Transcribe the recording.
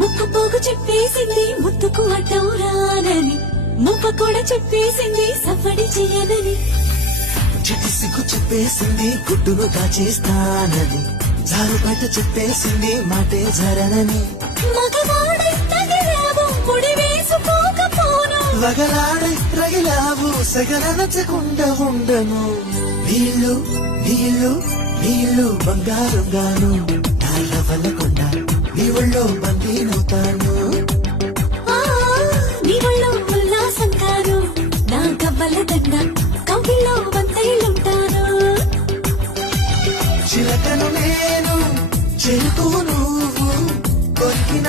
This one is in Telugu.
ముక్కు పోగు చెప్పేసింది ముత్తుకు అడ్డం రానని, ముప్ప కూడా చెప్పేసింది సఫడి చేయనని, చెట్టి సిగ్గు చెప్పేసింది గుడ్డును కాచేస్తానని, జారు బయట చెప్పేసింది మాటే జరనని, మగవాడై తగిలావు ముడి వేసుకోకపోను, వగలాడై రగిలావు సగననచకుండా ఉండను. నీళ్ళు నీళ్ళు నీళ్ళు బంగారంగాను నాళ్ళ వల్లకొండ నీ ఒళ్ళో బందీనవుతాను. నీ ఒళ్ళో ఉల్లాసం కాను, నా గవ్వల దండ కవిలో వందేళ్ళుంటాను. చిలకను నేను చెరుకు నువ్వు కొరికిన